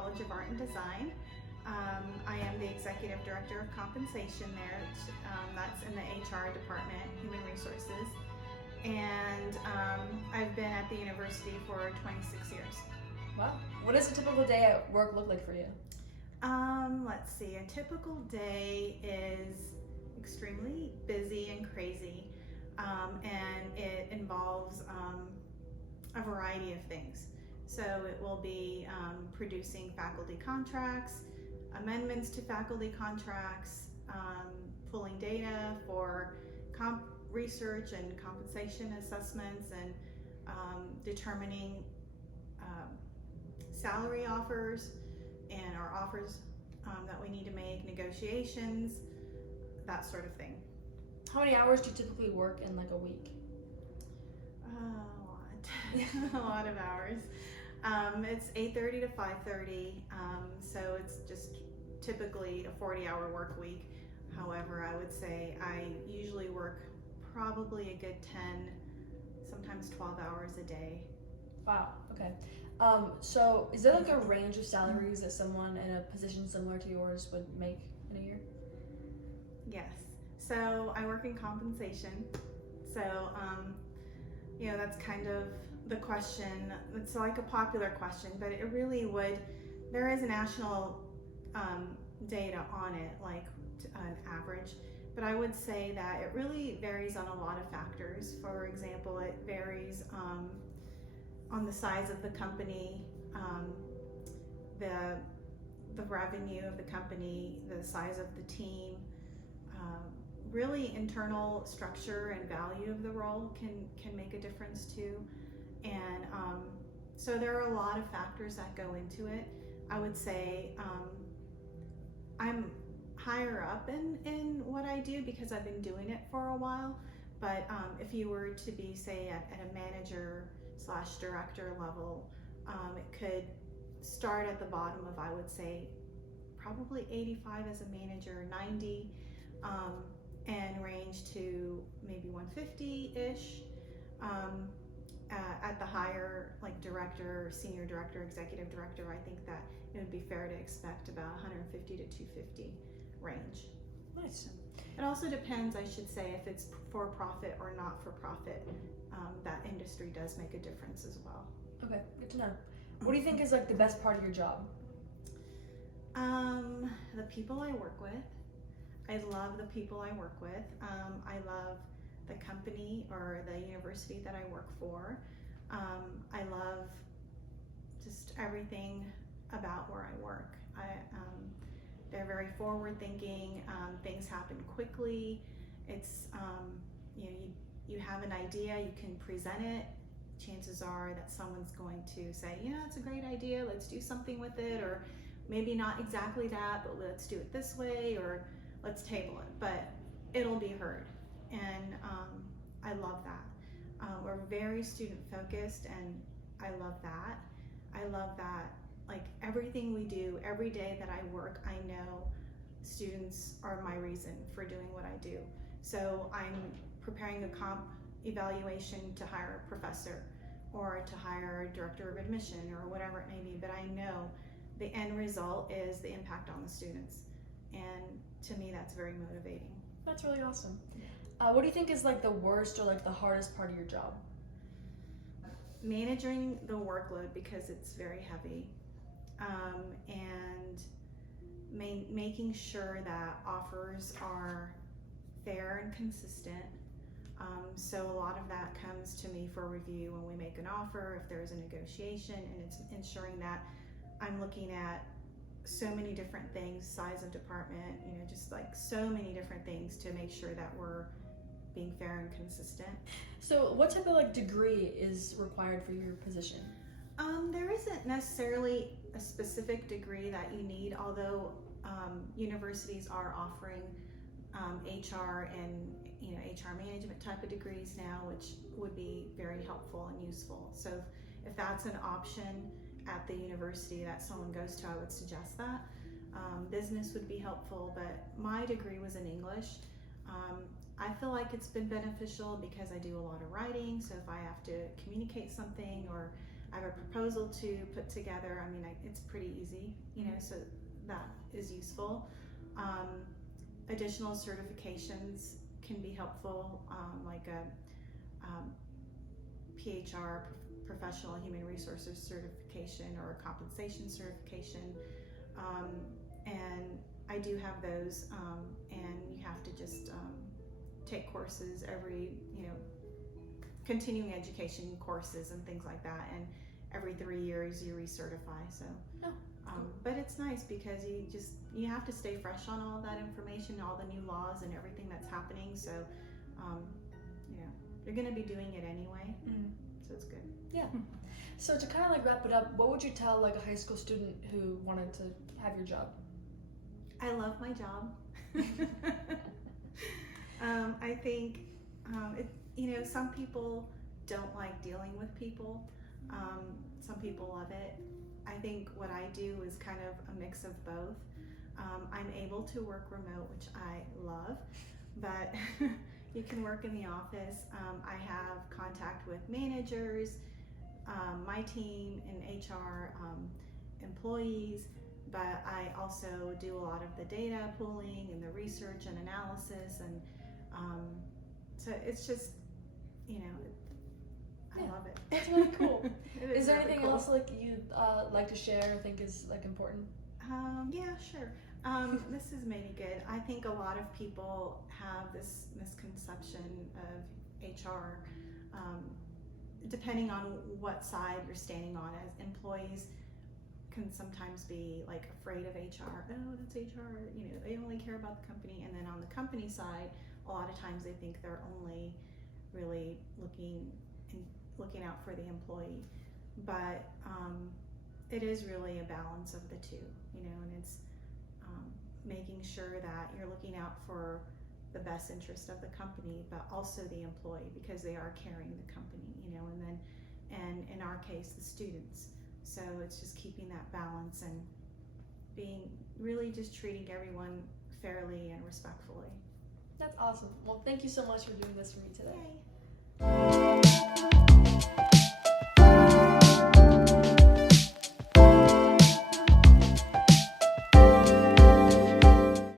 College of Art and Design. I am the Executive Director of Compensation there. That's in the HR department, Human Resources. And I've been at the university for 26 years. Wow. What does a typical day at work look like for you? Let's see, a typical day is extremely busy and crazy, and it involves a variety of things. So it will be producing faculty contracts, amendments to faculty contracts, pulling data for research and compensation assessments, and determining salary offers and our offers that we need to make, negotiations, that sort of thing. How many hours do you typically work in like a week? A lot of hours. It's 8:30 to 5:30, so it's just typically a 40-hour work week. However, I would say I usually work probably a good 10, sometimes 12 hours a day. Wow, okay. So is there like a range of salaries that someone in a position similar to yours would make in a year? Yes. So I work in compensation. So, that's kind of the question. It's like a popular question, but it really would, there is national data on it, like an average. But I would say that it really varies on a lot of factors. For example, it varies on the size of the company, the revenue of the company, the size of the team, really internal structure and value of the role can make a difference too. And so there are a lot of factors that go into it. I would say I'm higher up in what I do because I've been doing it for a while, but if you were to be, say, at a manager/director level, it could start at the bottom of, I would say, probably 85 as a manager, 90, and range to maybe 150-ish. At the higher, like director, senior director, executive director, I think that it would be fair to expect about 150 to 250 range. Nice. It also depends, I should say, if it's for profit or not for profit. That industry does make a difference as well. Okay, good to know. What do you think is like the best part of your job? The people I work with. I love the people I work with. I love the company or the university that I work for. I love just everything about where I work. They're very forward thinking. Things happen quickly. It's you have an idea, you can present it. Chances are that someone's going to say, it's a great idea, let's do something with it, or maybe not exactly that, but let's do it this way, or let's table it, but it'll be heard. And I love that. We're very student focused, and I love that. I love that, like, everything we do, every day that I work, I know students are my reason for doing what I do. So I'm preparing a comp evaluation to hire a professor or to hire a director of admission or whatever it may be, but I know the end result is the impact on the students. And to me, that's very motivating. That's really awesome. What do you think is like the worst or like the hardest part of your job? Managing the workload, because it's very heavy, and making sure that offers are fair and consistent. So a lot of that comes to me for review when we make an offer, if there's a negotiation, and it's ensuring that I'm looking at so many different things, size of department, just like so many different things to make sure that we're being fair and consistent. So what type of like degree is required for your position? There isn't necessarily a specific degree that you need, although universities are offering HR and HR management type of degrees now, which would be very helpful and useful. So if that's an option at the university that someone goes to, I would suggest that. Business would be helpful, but my degree was in English. I feel like it's been beneficial because I do a lot of writing, so if I have to communicate something or I have a proposal to put together. I mean, it's pretty easy, you know, so that is useful. Additional certifications can be helpful, like a PHR, Professional Human Resources certification, or a compensation certification. And I do have those, and you have to just take courses every, you know, continuing education courses and things like that, and every 3 years you recertify. So but it's nice because you have to stay fresh on all that information, all the new laws and everything that's happening. So you know, you're going to be doing it anyway. So it's good. Yeah. So to kind of like wrap it up, what would you tell like a high school student who wanted to have your job? I love my job. I think you know, some people don't like dealing with people. Some people love it. I think what I do is kind of a mix of both. I'm able to work remote, which I love, but you can work in the office. I have contact with managers, my team in HR, employees, but I also do a lot of the data pooling and the research and analysis, and so it's just, you know, I love it. That's really cool. Is there really anything cool. else like you'd like to share or think is like important? Yeah, sure. This is maybe good. I think a lot of people have this misconception of HR. Depending on what side you're standing on, as employees can sometimes be like afraid of HR. Oh, that's HR. You know, they only care about the company. And then on the company side, a lot of times they think they're only really looking out for the employee. But it is really a balance of the two, you know, and it's making sure that you're looking out for the best interest of the company, but also the employee, because they are carrying the company, you know, and in our case, the students. So it's just keeping that balance and being really just treating everyone fairly and respectfully. That's awesome. Well, thank you so much for doing this for me today. Yay.